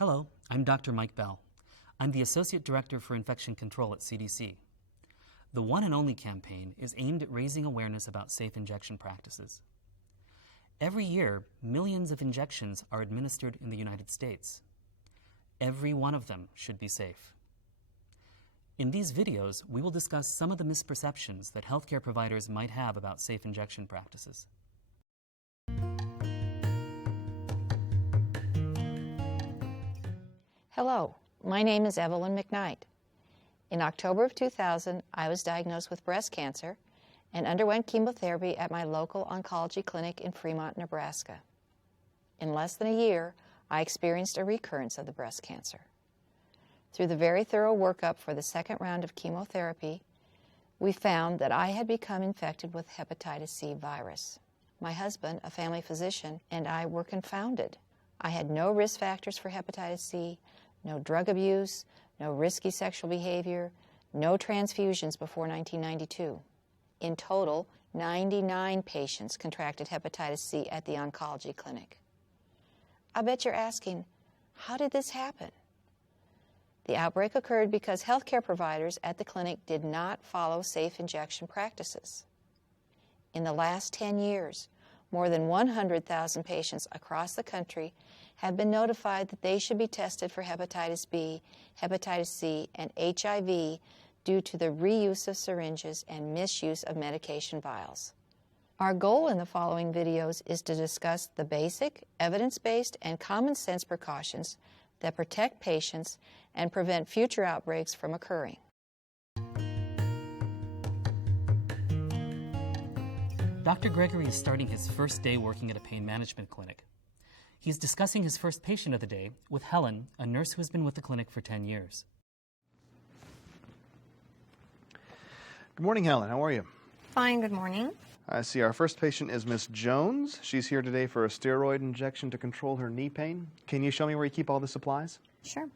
Hello, I'm Dr. Mike Bell. I'm the Associate Director for Infection Control at CDC. The One and Only campaign is aimed at raising awareness about safe injection practices. Every year, millions of injections are administered in the United States. Every one of them should be safe. In these videos, we will discuss some of the misperceptions that healthcare providers might have about safe injection practices. Hello, my name is Evelyn McKnight. In October of 2000, I was diagnosed with breast cancer and underwent chemotherapy at my local oncology clinic in Fremont, Nebraska. In less than a year, I experienced a recurrence of the breast cancer. Through the very thorough workup for the second round of chemotherapy, we found that I had become infected with hepatitis C virus. My husband, a family physician, and I were confounded. I had no risk factors for hepatitis C, no drug abuse, no risky sexual behavior, no transfusions before 1992. In total, 99 patients contracted hepatitis C at the oncology clinic. I bet you're asking, how did this happen? The outbreak occurred because healthcare providers at the clinic did not follow safe injection practices. In the last 10 years, more than 100,000 patients across the country have been notified that they should be tested for hepatitis B, hepatitis C, and HIV due to the reuse of syringes and misuse of medication vials. Our goal in the following videos is to discuss the basic, evidence-based, and common-sense precautions that protect patients and prevent future outbreaks from occurring. Dr. Gregory is starting his first day working at a pain management clinic. He's discussing his first patient of the day with Helen, a nurse who has been with the clinic for 10 years. Good morning, Helen. How are you? Fine, good morning. I see our first patient is Miss Jones. She's here today for a steroid injection to control her knee pain. Can you show me where you keep all the supplies? Sure.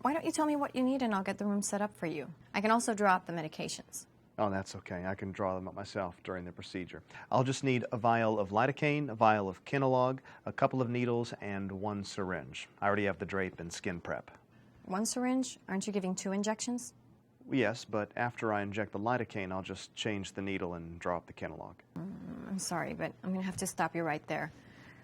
Why don't you tell me what you need and I'll get the room set up for you. I can also draw up the medications. Oh, that's okay. I can draw them up myself during the procedure. I'll just need a vial of lidocaine, a vial of Kinalog, a couple of needles, and one syringe. I already have the drape and skin prep. One syringe? Aren't you giving 2 injections? Yes, but after I inject the lidocaine, I'll just change the needle and draw up the Kinalog. I'm sorry, but I'm going to have to stop you right there.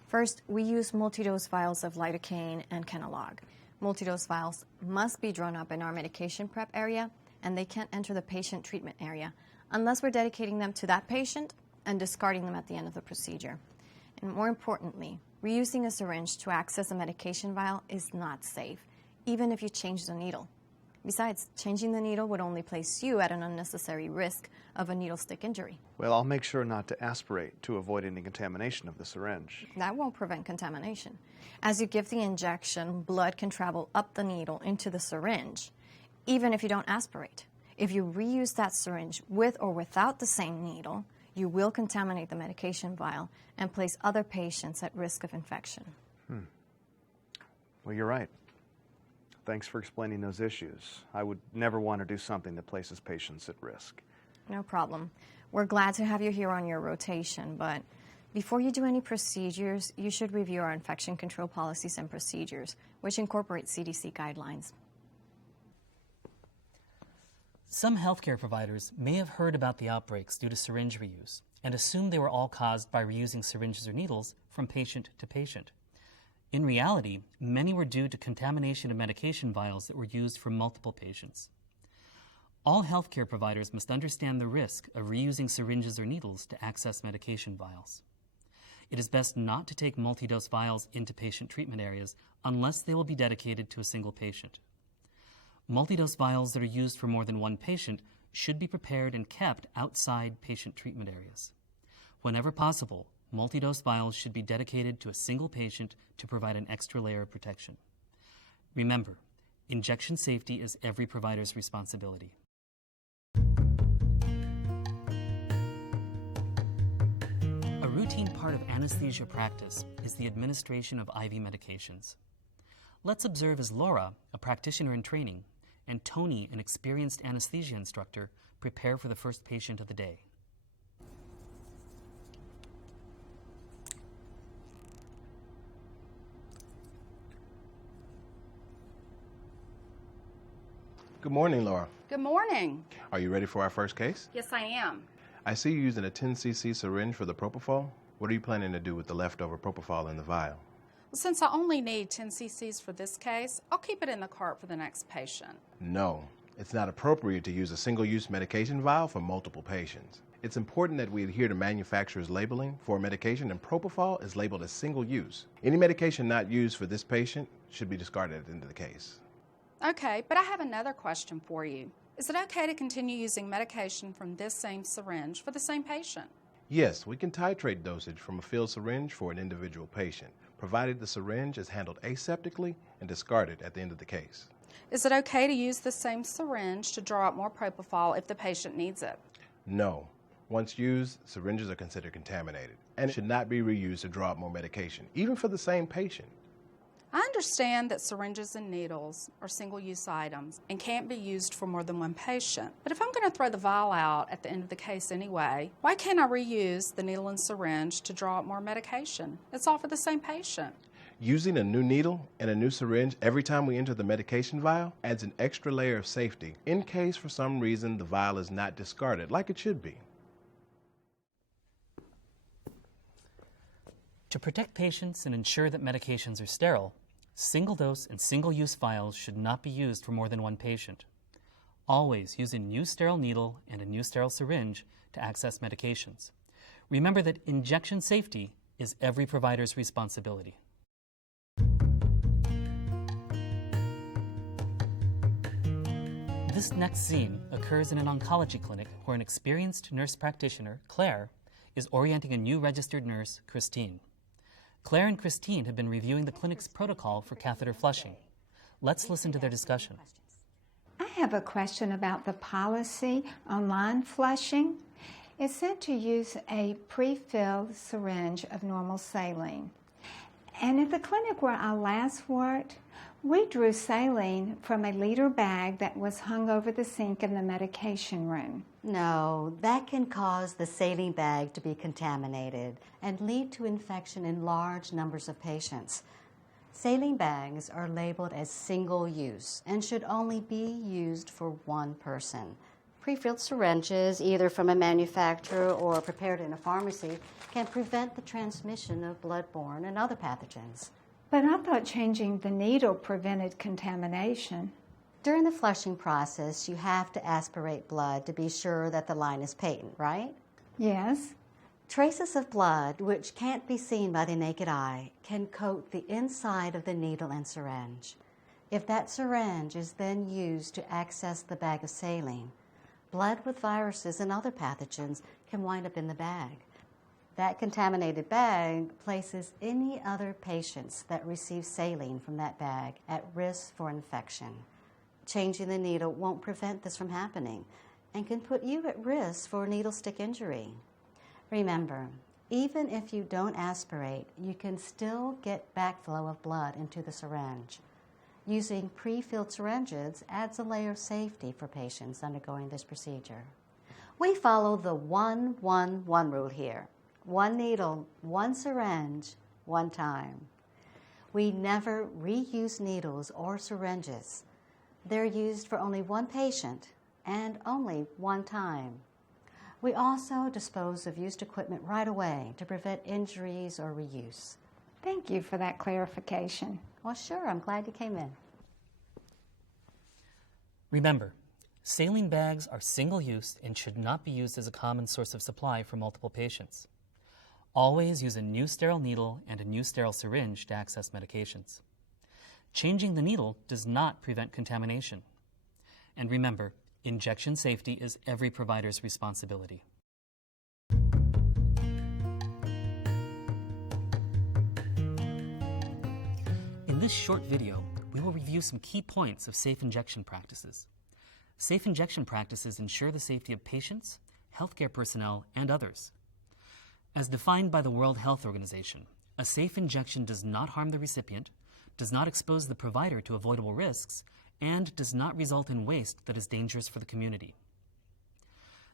First, we use multi-dose vials of lidocaine and Kinalog. Multi-dose vials must be drawn up in our medication prep area, and they can't enter the patient treatment area unless we're dedicating them to that patient and discarding them at the end of the procedure. And more importantly, reusing a syringe to access a medication vial is not safe, even if you change the needle. Besides, changing the needle would only place you at an unnecessary risk of a needle stick injury. Well, I'll make sure not to aspirate to avoid any contamination of the syringe. That won't prevent contamination. As you give the injection, blood can travel up the needle into the syringe, even if you don't aspirate. If you reuse that syringe with or without the same needle, you will contaminate the medication vial and place other patients at risk of infection. Well, you're right. Thanks for explaining those issues. I would never want to do something that places patients at risk. No problem. We're glad to have you here on your rotation, but before you do any procedures, you should review our infection control policies and procedures, which incorporate CDC guidelines. Some healthcare providers may have heard about the outbreaks due to syringe reuse and assumed they were all caused by reusing syringes or needles from patient to patient. In reality, many were due to contamination of medication vials that were used for multiple patients. All healthcare providers must understand the risk of reusing syringes or needles to access medication vials. It is best not to take multi-dose vials into patient treatment areas unless they will be dedicated to a single patient. Multi-dose vials that are used for more than one patient should be prepared and kept outside patient treatment areas. Whenever possible, multi-dose vials should be dedicated to a single patient to provide an extra layer of protection. Remember, injection safety is every provider's responsibility. A routine part of anesthesia practice is the administration of IV medications. Let's observe as Laura, a practitioner in training, and Tony, an experienced anesthesia instructor, prepare for the first patient of the day. Good morning, Laura. Good morning. Are you ready for our first case? Yes, I am. I see you using a 10 cc syringe for the propofol. What are you planning to do with the leftover propofol in the vial? Well, since I only need 10 cc's for this case, I'll keep it in the cart for the next patient. No, it's not appropriate to use a single-use medication vial for multiple patients. It's important that we adhere to manufacturer's labeling for a medication, and propofol is labeled as single-use. Any medication not used for this patient should be discarded at the end of the case. Okay, but I have another question for you. Is it okay to continue using medication from this same syringe for the same patient? Yes, we can titrate dosage from a filled syringe for an individual patient, provided the syringe is handled aseptically and discarded at the end of the case. Is it okay to use the same syringe to draw out more propofol if the patient needs it? No. Once used, syringes are considered contaminated and should not be reused to draw out more medication, even for the same patient. I understand that syringes and needles are single-use items and can't be used for more than one patient. But if I'm going to throw the vial out at the end of the case anyway, why can't I reuse the needle and syringe to draw out more medication? It's all for the same patient. Using a new needle and a new syringe every time we enter the medication vial adds an extra layer of safety in case for some reason the vial is not discarded like it should be. To protect patients and ensure that medications are sterile, single-dose and single-use vials should not be used for more than one patient. Always use a new sterile needle and a new sterile syringe to access medications. Remember that injection safety is every provider's responsibility. This next scene occurs in an oncology clinic where an experienced nurse practitioner, Claire, is orienting a new registered nurse, Christine. Claire and Christine have been reviewing the clinic's protocol for catheter flushing. Let's listen to their discussion. I have a question about the policy on line flushing. It said to use a pre-filled syringe of normal saline. And at the clinic where I last worked, we drew saline from a liter bag that was hung over the sink in the medication room. No, that can cause the saline bag to be contaminated and lead to infection in large numbers of patients. Saline bags are labeled as single use and should only be used for one person. Pre-filled syringes, either from a manufacturer or prepared in a pharmacy, can prevent the transmission of bloodborne and other pathogens. But I thought changing the needle prevented contamination. During the flushing process, you have to aspirate blood to be sure that the line is patent, right? Yes. Traces of blood, which can't be seen by the naked eye, can coat the inside of the needle and syringe. If that syringe is then used to access the bag of saline, blood with viruses and other pathogens can wind up in the bag. That contaminated bag places any other patients that receive saline from that bag at risk for infection. Changing the needle won't prevent this from happening and can put you at risk for needle stick injury. Remember, even if you don't aspirate, you can still get backflow of blood into the syringe. Using pre-filled syringes adds a layer of safety for patients undergoing this procedure. We follow the 1-1-1 rule here. One needle, one syringe, one time. We never reuse needles or syringes. They're used for only one patient and only one time. We also dispose of used equipment right away to prevent injuries or reuse. Thank you for that clarification. Well, sure, I'm glad you came in. Remember, saline bags are single-use and should not be used as a common source of supply for multiple patients. Always use a new sterile needle and a new sterile syringe to access medications. Changing the needle does not prevent contamination. And remember, injection safety is every provider's responsibility. In this short video, we will review some key points of safe injection practices. Safe injection practices ensure the safety of patients, healthcare personnel, and others. As defined by the World Health Organization, a safe injection does not harm the recipient, does not expose the provider to avoidable risks, and does not result in waste that is dangerous for the community.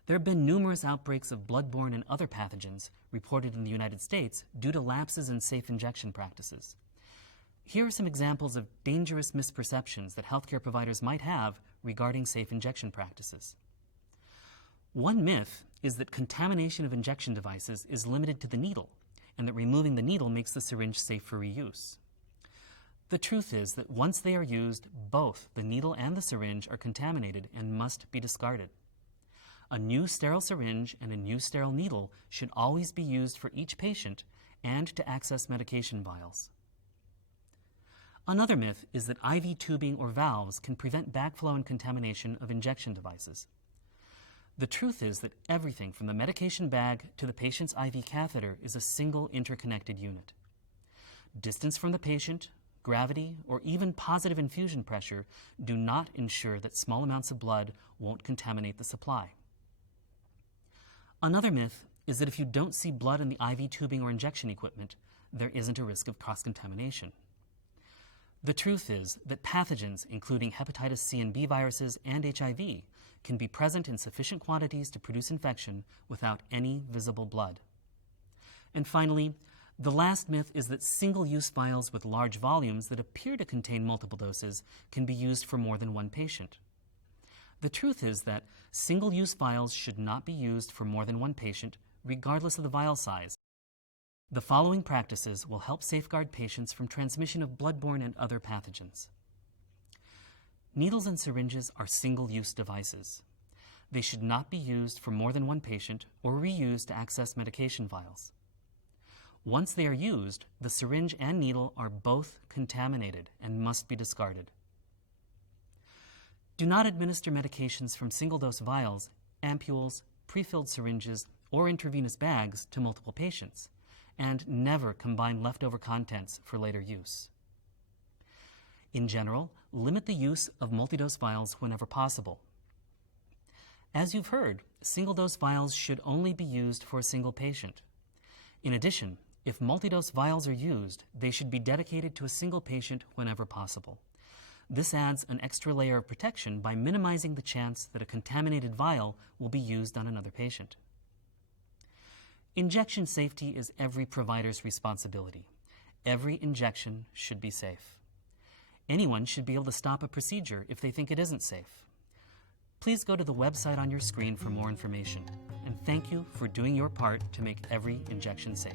There have been numerous outbreaks of bloodborne and other pathogens reported in the United States due to lapses in safe injection practices. Here are some examples of dangerous misperceptions that healthcare providers might have regarding safe injection practices. One myth is that contamination of injection devices is limited to the needle, and that removing the needle makes the syringe safe for reuse. The truth is that once they are used, both the needle and the syringe are contaminated and must be discarded. A new sterile syringe and a new sterile needle should always be used for each patient and to access medication vials. Another myth is that IV tubing or valves can prevent backflow and contamination of injection devices. The truth is that everything from the medication bag to the patient's IV catheter is a single interconnected unit. Distance from the patient, gravity, or even positive infusion pressure do not ensure that small amounts of blood won't contaminate the supply. Another myth is that if you don't see blood in the IV tubing or injection equipment, there isn't a risk of cross-contamination. The truth is that pathogens, including hepatitis C and B viruses and HIV, can be present in sufficient quantities to produce infection without any visible blood. And finally, the last myth is that single-use vials with large volumes that appear to contain multiple doses can be used for more than one patient. The truth is that single-use vials should not be used for more than one patient, regardless of the vial size. The following practices will help safeguard patients from transmission of bloodborne and other pathogens. Needles and syringes are single-use devices. They should not be used for more than one patient or reused to access medication vials. Once they are used, the syringe and needle are both contaminated and must be discarded. Do not administer medications from single-dose vials, ampules, pre-filled syringes, or intravenous bags to multiple patients, and never combine leftover contents for later use. In general, limit the use of multi-dose vials whenever possible. As you've heard, single-dose vials should only be used for a single patient. In addition, if multi-dose vials are used, they should be dedicated to a single patient whenever possible. This adds an extra layer of protection by minimizing the chance that a contaminated vial will be used on another patient. Injection safety is every provider's responsibility. Every injection should be safe. Anyone should be able to stop a procedure if they think it isn't safe. Please go to the website on your screen for more information. And thank you for doing your part to make every injection safe.